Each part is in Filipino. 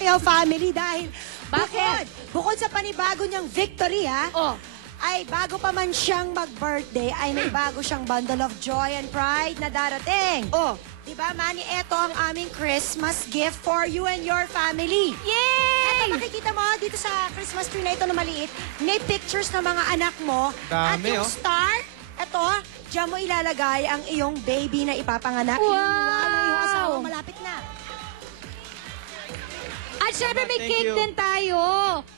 Pacquiao family dahil Bakit? bukod sa panibago niyang victory, ay bago pa man siyang mag-birthday, ay may bago siyang bundle of joy and pride na darating. Diba, Manny? Ito ang aming Christmas gift for you and your family. Yay! Ito, makikita mo dito sa Christmas tree na ito na maliit, may pictures ng mga anak mo. At Dami, yung star, ito, diyan mo ilalagay ang iyong baby na ipapanganak. Wow! Yung iyong asawa, malapit na. At syempre may Thank cake you. din tayo.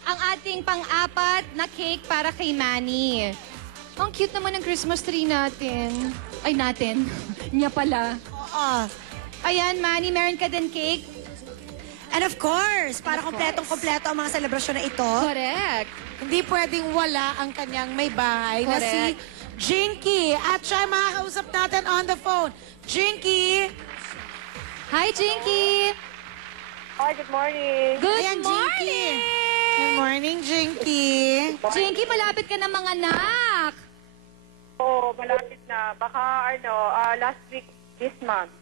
Ang ating pang-apat na cake para kay Manny. Ang cute naman ng Christmas tree natin. Ay, natin. Niya pala. Oo. Ayan, Manny, meron ka din cake? And of course, para kompletong-kompleto ang mga selebrasyon na ito, Correct. Hindi pwedeng wala ang kanyang may bahay na si Correct. Jinky. At siya makakausap natin on the phone. Jinky! Hi, Jinky! Hi, good morning. Good Ayan, Jinky. morning! Good morning, Jinky. Jinky, malapit ka ng mga anak. Oo, malapit na. Baka, last week, this month.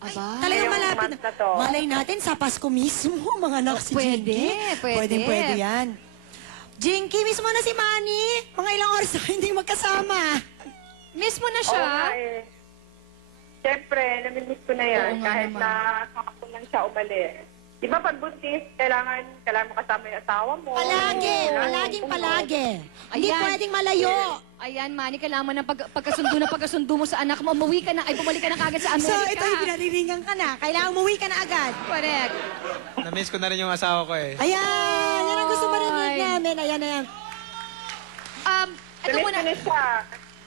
talagang Ngayong malapit month na to. Malay natin sa Pasko mismo, mga anak si Pwede, Jinky. pwede. Pwede yan. Jinky, mismo na si Manny. Mga ilang oras na hindi magkasama. Miss mo na Oo siya? nga eh. Siyempre, namimiss ko na yan. Oo nga Kahit naman. na kahapon lang siya umalis. Di ba pag buntis, kailangan mo kasama yung asawa mo. Palagi, Oo. palaging palagi. Hindi Ayan. pwedeng malayo. Ayan, Manny, kailangan mo ng pagkasundo mo sa anak mo. Umuwi ka na, ay bumalik ka na kagad sa So, Amerika. ito yung pinariringan ka na. Kailangan umuwi ka na agad. Correct. Na-miss ko na rin yung asawa ko eh. Ayan, yan ang gusto marinig Ay. namin. Ayan, ayan. Ito Namiss muna. ko na siya.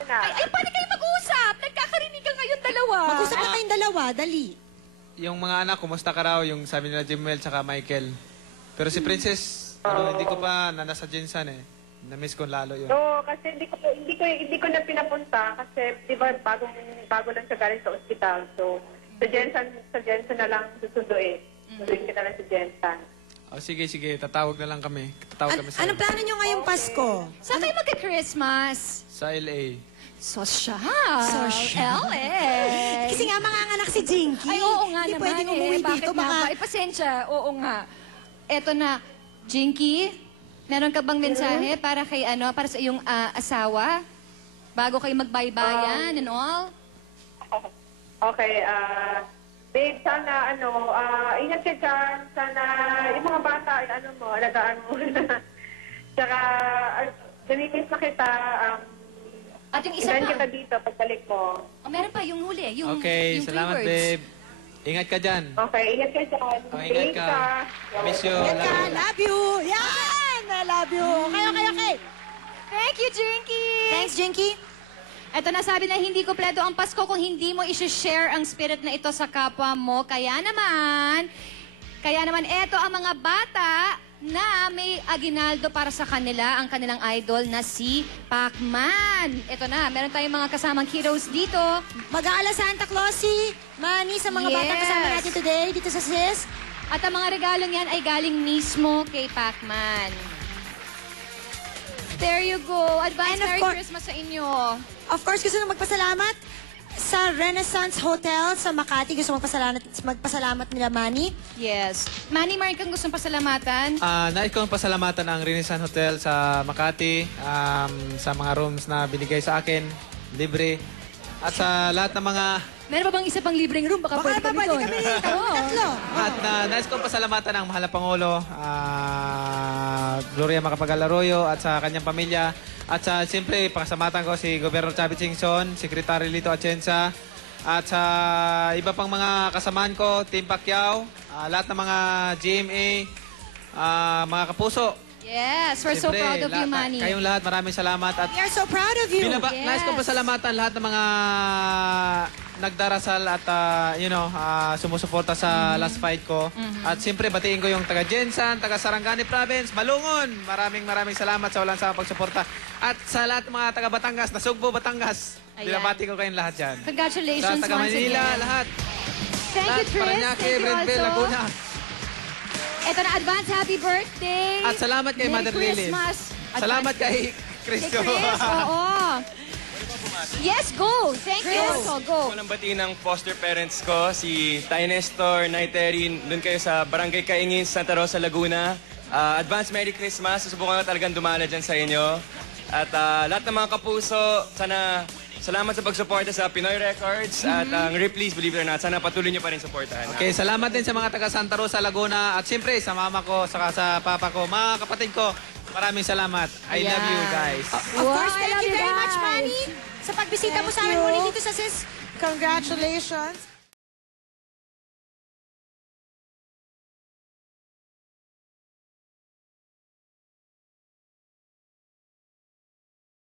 Ay, paano kayo mag-usap? Nagkakarinig ka ngayon dalawa. Mag-usap na kayong dalawa, dali. Yung mga anak, kumusta ka raw? Yung sabi nila Jimwell tsaka Michael. Pero si Princess, hindi ko pa nasa Jinsan eh. Na-miss ko lalo yun. Oo, kasi hindi ko na pinapunta kasi di ba bago lang siya galing sa ospital. So, sa Jensen na lang susunduin. Susunduin ka na lang sa Jensen. Oh, sige, tatawag na lang kami. Tatawag kami sa, Anong plano nyo ngayong Pasko? Saan kayo magka-Christmas? sa LA. Sosyal. Sosyal. LA. Kasi nga manganganak si Jinky. Ay, oo nga Hindi naman pwedeng umuwi Bakit dito. nga Baka ba? Pasensya. Oo nga. Eto na. Jinky, meron ka bang mensahe para kay para sa iyong asawa? Bago kayo magbaybayan and all? Okay, babe, sana ingat ka dyan. Sana yung mga bata, alagaan mo. Tsaka, namimiss na kita. At yung isa Ilan pa. kita dito pagbalik mo. Oh, meron pa yung huli. Yung, Okay, yung three salamat words. babe. Ingat ka dyan. Okay, ingat ka dyan. Oh, ingat ka. Miss you. Yan ka, Love you. love you. Yan, I love you. Okay. Thank you, Jinky! Thanks, Jinky. Eto na, sabi na hindi kompleto ang Pasko kung hindi mo i-share ang spirit na ito sa kapwa mo. Kaya naman, eto ang mga bata na may aginaldo para sa kanila, ang kanilang idol na si Pacman. Eto na, meron tayong mga kasamang heroes dito. Mag-aala Santa Claus si Manny sa mga bata Yes. kasama natin today dito sa SIS. At ang mga regalong yan ay galing mismo kay Pacman. There you go. Advance And of Merry course- Christmas sa inyo. Of course, gusto nang magpasalamat sa Renaissance Hotel sa Makati. Gusto magpasalamat nila Manny. Yes. Manny, Mark, kang gustong pasalamatan? Nais kong pasalamatan ang Renaissance Hotel sa Makati, sa mga rooms na binigay sa akin, libre. At sa lahat ng mga... Meron pa bang isa pang libreng room? Baka pwede kami doon. Oo. Tatlo. At nais kong pasalamatan ang mahal na Pangulo, Gloria Macapagal Arroyo at sa kanyang pamilya. At sa siyempre, pasalamatan ko si Gobernador Chavit Singson, Secretary Lito Atienza, at sa iba pang mga kasamaan ko, Team Pacquiao, lahat ng mga GMA, mga kapuso. Yes, we're so Siyempre, proud of you, Manny. Kayong lahat, maraming salamat. At We are so proud of you. Yes. nais kong pasalamatan lahat ng mga nagdarasal at sumusuporta sa last fight ko. At siyempre, batiin ko yung taga Jensan, taga Sarangani Province, Malungon. Maraming salamat sa walang sawang pagsuporta. At sa lahat ng mga taga Batangas, Nasugbo, Batangas. Ayan. Binabati ko kayong lahat dyan. Congratulations Sa taga once Manila, again. lahat. Thank you, Tris. Paranaque, Thank you Brenville, also. Laguna. Ito na, advance happy birthday. At salamat kay Merry Mother Lily. Christmas. Salamat Advance- kay Cristo. Kay Chris, oo. Yes, go! Thank you. Chris. So, go. Ako nang batiin ng foster parents ko, si Tay Nestor, Nay Terry, doon kayo sa Barangay Kaingin, Santa Rosa, Laguna. Advance Merry Christmas. Susubukan ko talagang dumala dyan sa inyo. At lahat ng mga kapuso, sana salamat sa pagsuporta sa Pinoy Records. At ang Ripley's, believe it or not, sana patuloy niyo pa rin suportahan. Okay, salamat din sa mga taga Santa Rosa, Laguna. At siyempre, sa mama ko, saka sa papa ko, mga kapatid ko, maraming salamat. I love you guys. Of course, Wow, I thank love you you very much, guys. Manny, sa pagbisita mo sa amin you. muli dito sa Sis. Congratulations.